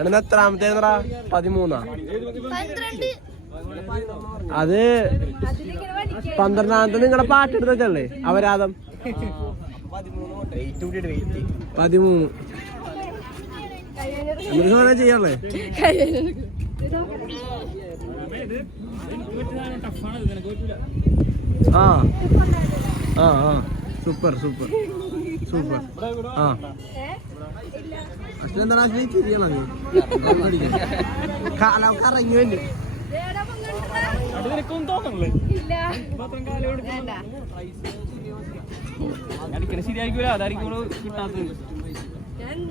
എണ്ണ എത്രാമത്തെ 13 അത് 12ാമത്തെ നിങ്ങളെ പാട്ടെടുത്ത് വെച്ചല്ലേ അപരാധം 13 എന്തൊരു ചെയ്യാളേ ആ ആ ആ സൂപ്പർ സൂപ്പർ സൂപ്പർ ആ അശ്ലെന്താ തിരിയണം കറങ്ങി വേണ്ടി ശരിയായിരിക്കൂല അതായിരിക്കും കിട്ടാത്തത്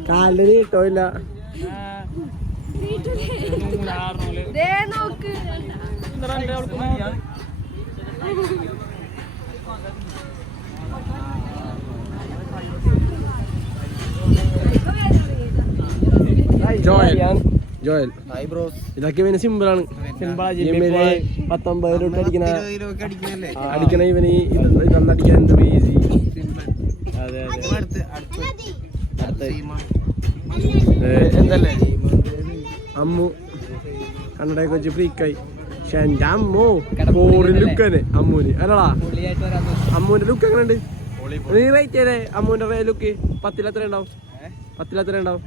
കാലിന് കിട്ടോ ഇല്ല ജോയൽ ഇതൊക്കെ ഇവന് സിമ്പിളാണ് 19 രൂപ അടിക്കണ ഇവന് ഇതൊന്നടിക്കാൻ എന്ത് ഈസി. അതെ അതെ എന്തല്ലേ അമ്മു കണ്ണടയൊക്കെ വെച്ച് ഫ്രീക്കായി. പക്ഷെ എന്റെ അമ്മോ ഫോറിൻ ലുക്കാണ് അമ്മൂന് അല്ലടാ. അമ്മൂന്റെ ലുക്ക് എങ്ങനെ ഉണ്ട്? നീ റേറ്റ് ചെയ്തേ അമ്മൂന്റെ ലുക്ക് 10 എത്ര ഉണ്ടാവും? 10 എത്ര ഉണ്ടാവും?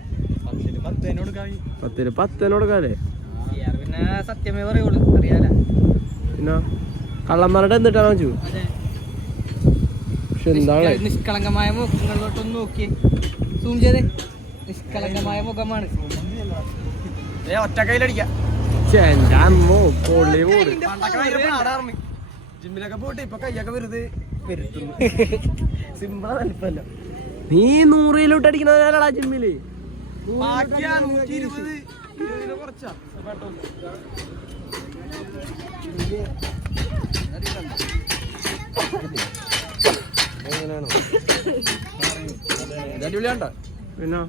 10 കൊടുക്കാല്ലേ? പിന്നെ സത്യമേ പറയുള്ളൂ അറിയാല. പിന്നെ കള്ളന്മാരുടെ എന്തിട്ടാണ് വെച്ചു. പക്ഷെ എന്താണ് നിഷ്കളങ്കമായ മുഖങ്ങളിലോട്ടൊന്ന് നോക്കിയേ, സൂം ചെയ്തേ. നിഷ്കളങ്കമായ മുഖമാണ്. ഒറ്റ കയ്യിലടിക്കാം. ജിമ്മിലൊക്കെ പോയിട്ട് ഇപ്പൊ കയ്യൊക്കെ വെറുതെ സിമ്പിളാ വലിപ്പല്ല. നീ 100 കിലോട്ട് അടിക്കണ ജിമ്മില്. അടിപൊളിയാണ്ടോ? പിന്നെ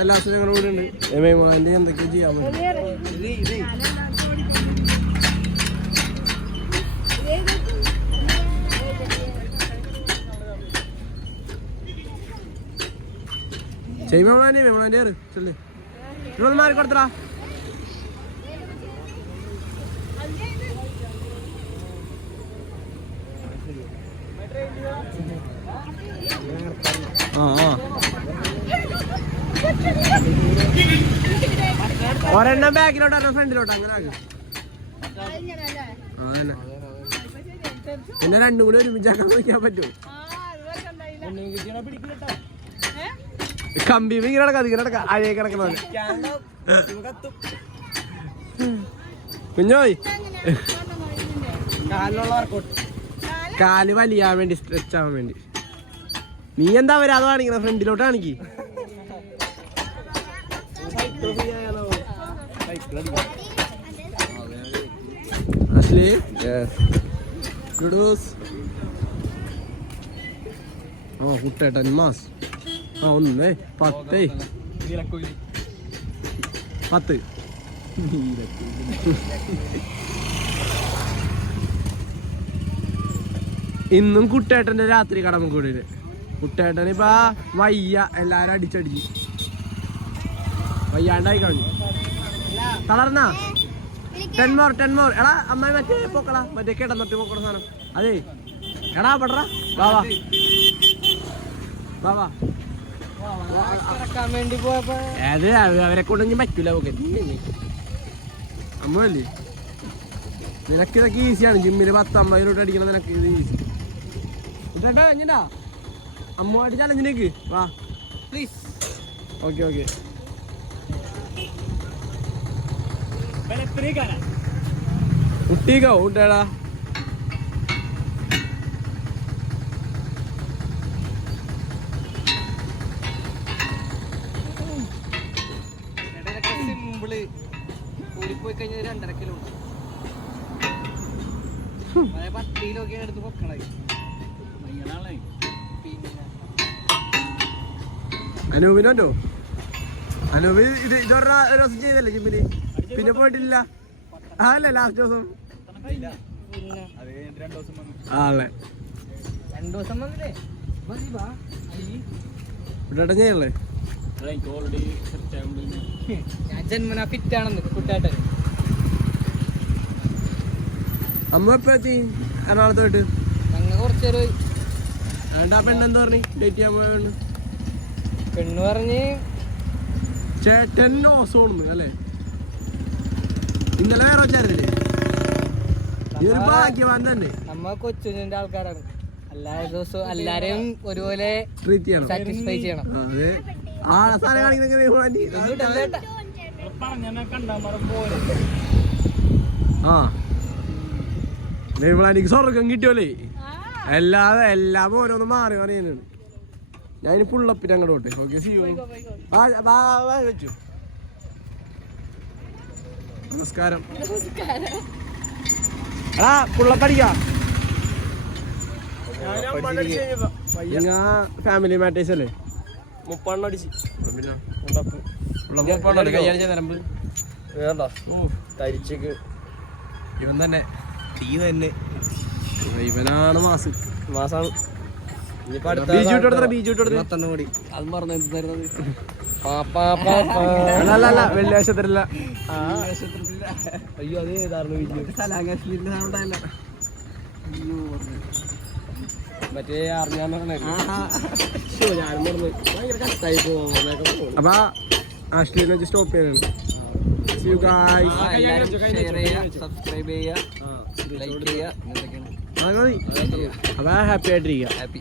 എല്ലാ ഞങ്ങളുടെ കൂടെ ഉണ്ട്. എന്റെ എന്തൊക്കെയാ ചെയ്യാൻ പറ്റും. മാറി കൊടുത്തടാ. ഒരെണ്ണം ബാക്കിലോട്ടോ ഫ്രണ്ടിലോട്ടോ അങ്ങനെ ആകും. അതന്നെ പിന്നെ രണ്ടും കൂടി ഒരുമിച്ചാക്കാൻ നോക്കിയാൻ പറ്റുമോ? കമ്പി ഇങ്ങനെ കിടക്കാം അഴയെ കിടക്കണ കുഞ്ഞോയ്. കാല് വലിയാൻ വേണ്ടി സ്ട്രെച്ച് ആവാൻ വേണ്ടി. നീ എന്താ വരാതെ കാണിക്കണ? ഫ്രണ്ടിലോട്ട് കാണിക്ക്. അശ്ലി കുട്ടേട്ടൻ മാസ് 1 10 10 ഇന്നും കുട്ടേട്ടന്റെ രാത്രി കടമക്കൂടില്. കുട്ടേട്ടന് ഇപ്പൊ വയ്യ, എല്ലാരും അടിച്ചടിച്ച് വയ്യാണ്ടായി കഴിഞ്ഞു. തളർന്നാ 10 more. എടാ അമ്മായി മറ്റേ പൊക്കളാ, മറ്റേ കിടന്നിട്ട് പൊക്കണ സാധനം അതേ. എടാ പെടറാ വാവാ വാവാ. വേണ്ടി പോയപ്പോ ഏത് അവരെ കൊണ്ടൊന്നും പറ്റൂല. പോക്കെ അമ്മല്ലേ നിനക്ക് ഇതൊക്കെ ഈസിയാണ്. ജിമ്മില് 10-50 രൂപ അടിക്കണം. നിനക്ക് ഇത് ഈസി. ഇട്ടാ കഴിഞ്ഞാ അമ്മമായിട്ട് ചലഞ്ചിലേക്ക് വാ പ്ലീസ്. Okay okay. കുട്ടിക്കോ കൂട്ടേടാ. സിമ്പിള് കൂടിപ്പോയി കഴിഞ്ഞാൽ 2.5 കിലോ പട്ടിയിലൊക്കെ എടുത്ത് പൊക്കണേ. അനൂപിനോ അനൂപ് ഇത് ഇതൊരു ദിവസം ചെയ്തല്ലേ ജിമ്മില്, പിന്നെ പോയിട്ടില്ല. അതല്ലേ ലാസ്റ്റ് ദിവസം പിന്നെ ആളെ 2 ദിവസം വന്നില്ലേ ഇവിടെ ചെയ്യല്ലേ ഞാൻ ജന്മനാ ഫിറ്റാണെന്ന് കുട്ടാട്ടൻ. അമ്മ എപ്പ എത്തി എറണാകുളത്തോട്ട്? ഞങ്ങൾ കുറച്ചേരം ആ പെണ്ണെന്താ പറഞ്ഞു ഡേറ്റ് ചെയ്യാൻ പോയോണ്ട്? പെണ്ണ് പറഞ്ഞ് ചേട്ടൻ ഓസോണെന്ന് അല്ലേ? ഇന്നലെ വേറെ വെച്ചായിരുന്നില്ലേ? ഇതൊരു ഭാഗ്യവാൻ തന്നെ. നമ്മ കൊച്ചുവിന്റെ ആൾക്കാരാണ്. എല്ലാ ദിവസവും എല്ലാരെയും ഒരുപോലെ ട്രീറ്റ് ചെയ്യണം, സാറ്റിസ്ഫൈ ചെയ്യണം. അതെ. ആളെ സാധനം കാണിക്കുന്ന ആ എനിക്ക് സ്വർഗം കിട്ടിയോലേ. അല്ലാതെ എല്ലാം ഓരോന്ന് മാറി പറയുന്നുണ്ട്. ഞാൻ ഇനി പുള്ളപ്പിന് അങ്ങോട്ട് പോട്ടെ. Okay see you. വെച്ചു. നമസ്കാരം. എടാ പുള്ളപ്പടിക്കാം. ഫാമിലി മാറ്റേഴ്സ് അല്ലേ? 30 അടിച്ച് പിന്നെ ഇവൻ തന്നെ തീ തന്നെ. ഇവനാണ് മാസാണ്. അല്ല വെള്ളിയാഴ്ചത്തില്ല. അയ്യോ അത് മറ്റേ അപ്പൊ ആശ്ലീനെ വെച്ച് സ്റ്റോപ്പ് ചെയ്യാനാണ്. സബ്സ്ക്രൈബ് ചെയ്യുക, ലൈക്ക് ചെയ്യുക. അപ്പൊ ഹാപ്പി ആയിട്ടിരിക്കുക. ഹാപ്പി.